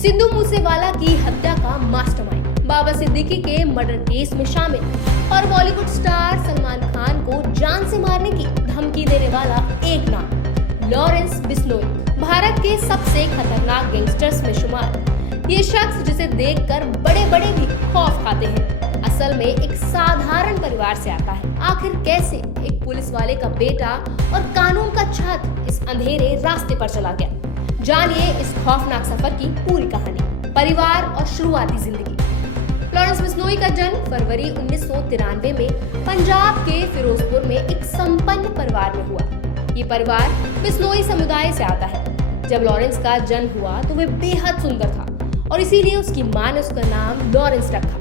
सिद्धू मूसेवाला की हत्या का मास्टरमाइंड, बाबा सिद्दीकी के मर्डर केस में शामिल और बॉलीवुड स्टार सलमान खान को जान से मारने की धमकी देने वाला एक नाम, लॉरेंस बिश्नोई, भारत के सबसे खतरनाक गैंगस्टर्स में शुमार। ये शख्स जिसे देखकर बड़े बड़े भी खौफ खाते हैं, असल में एक साधारण परिवार से आता है। आखिर कैसे एक पुलिस वाले का बेटा और कानून का छात्र इस अंधेरे रास्ते पर चला गया, जानिए इस खौफनाक सफर की पूरी कहानी, परिवार और शुरुआती जिंदगी। लॉरेंस बिश्नोई का जन्म फरवरी 1993 में पंजाब के फिरोजपुर में एक संपन्न परिवार में हुआ। ये परिवार बिश्नोई समुदाय से आता है। जब लॉरेंस का जन्म हुआ तो वह बेहद सुंदर था और इसीलिए उसकी मां ने उसका नाम लॉरेंस रखा।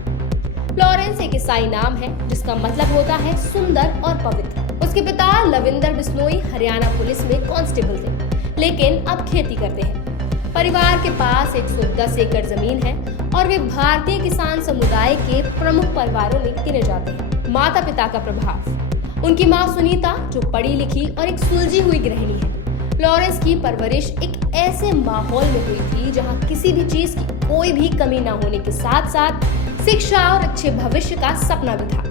लॉरेंस एक ईसाई नाम है जिसका मतलब होता है सुंदर और पवित्र। उसके पिता लविंदर बिश्नोई हरियाणा पुलिस में कांस्टेबल थे, लेकिन अब खेती करते हैं। परिवार के पास 110 एकड़ जमीन है और वे भारतीय किसान समुदाय के प्रमुख परिवारों में गिने जाते हैं। माता पिता का प्रभाव, उनकी मां सुनीता जो पढ़ी लिखी और एक सुलझी हुई गृहिणी है। लॉरेंस की परवरिश एक ऐसे माहौल में हुई थी जहां किसी भी चीज की कोई भी कमी न होने के साथ साथ शिक्षा और अच्छे भविष्य का सपना भी था।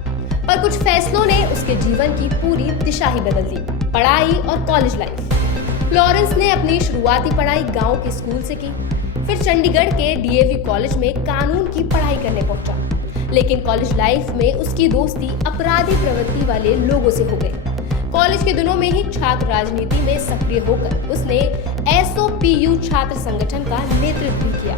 पर कुछ फैसलों ने उसके जीवन की पूरी दिशा ही बदल दी। पढ़ाई और कॉलेज लाइफ। लॉरेंस ने अपनी शुरुआती पढ़ाई गांव के स्कूल से की, फिर चंडीगढ़ के डीएवी कॉलेज में कानून की पढ़ाई करने पहुंचा। लेकिन कॉलेज लाइफ में उसकी दोस्ती अपराधी प्रवृत्ति वाले लोगों से हो गई। कॉलेज के दिनों में ही छात्र राजनीति में सक्रिय होकर उसने एसओपीयू छात्र संगठन का नेतृत्व भी किया।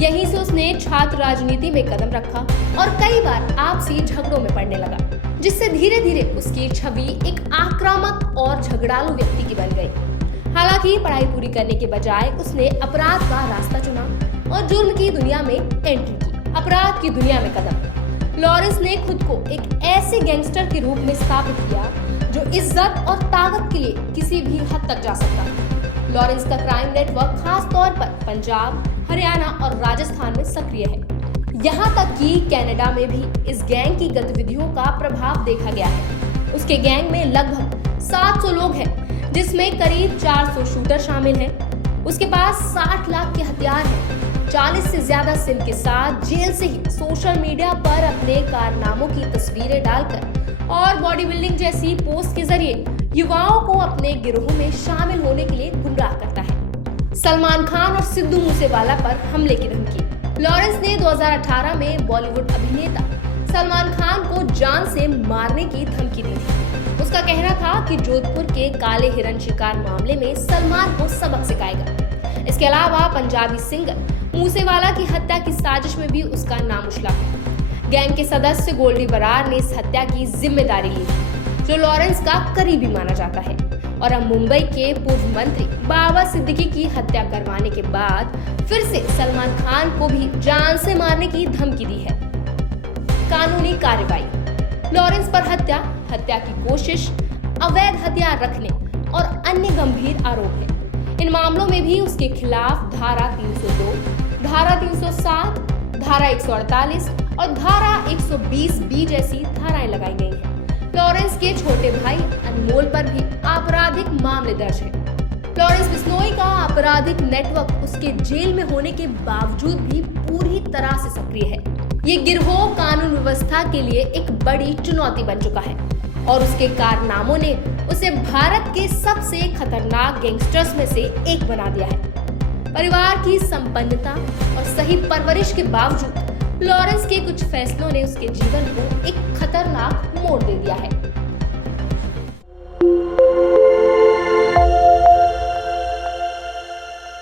यहीं से उसने छात्र राजनीति में कदम रखा और कई बार आपसी झगड़ों में पड़ने लगा, जिससे धीरे धीरे उसकी छवि एक आक्रामक और झगड़ालू व्यक्ति की बन गई। हालांकि पढ़ाई पूरी करने के बजाय उसने अपराध का रास्ता चुना और जुर्म की दुनिया में एंट्री की, अपराध की दुनिया में कदम। लॉरेंस ने खुद को एक ऐसे गैंगस्टर के रूप में स्थापित किया जो इज्जत और ताकत के लिए किसी भी हद तक जा सकता है। लॉरेंस का क्राइम नेटवर्क खास तौर पर पंजाब, हरियाणा और राजस्थान में सक्रिय है। यहाँ तक कि कनाडा में भी इस गैंग की गतिविधियों का प्रभाव देखा गया है। उसके गैंग में लगभग 700 लोग हैं, जिसमें करीब 400 शूटर शामिल हैं। उसके पास 60 लाख के हथियार हैं। 40 से ज्यादा सिम के साथ जेल से ही सोशल मीडिया पर अपने कारनामों की तस्वीरें डालकर और बॉडी बिल्डिंग जैसी पोस्ट के जरिए युवाओं को अपने गिरोह में शामिल होने के लिए गुमराह करता है। सलमान खान और सिद्धू मूसेवाला पर हमले की धमकी। लॉरेंस ने 2018 में बॉलीवुड अभिनेता सलमान खान को जान से मारने की धमकी दी थी। उसका कहना था कि जोधपुर के काले हिरण शिकार मामले में सलमान को सबक सिखाएगा। इसके अलावा पंजाबी सिंगर मूसेवाला की हत्या की साजिश में भी उसका नाम उछला है। गैंग के सदस्य गोल्डी बरार ने इस हत्या की जिम्मेदारी ली, जो लॉरेंस का करीबी माना जाता है। और अब मुंबई के पूर्व मंत्री बाबा सिद्दीकी की हत्या करवाने के बाद फिर से सलमान खान को भी जान से मारने की धमकी दी है। कानूनी कार्रवाई। लॉरेंस पर हत्या की कोशिश, अवैध हथियार रखने और अन्य गंभीर आरोप हैं। इन मामलों में भी उसके खिलाफ धारा 302, धारा 307, धारा 148 और धारा 120B जैसी धाराएं लगाई गई हैं। लॉरेंस के छोटे भाई अनमोल पर भी आपराधिक मामले दर्ज हैं। लॉरेंस बिश्नोई का आपराधिक नेटवर्क उसके जेल में होने के बावजूद भी पूरी तरह से सक्रिय है। ये गिरोह कानून व्यवस्था के लिए एक बड़ी चुनौती बन चुका है और उसके कारनामों ने उसे भारत के सबसे खतरनाक गैंगस्टर्स में से एक बना दिया है। परिवार की संपन्नता और सही परवरिश के बावजूद लॉरेंस के कुछ फैसलों ने उसके जीवन को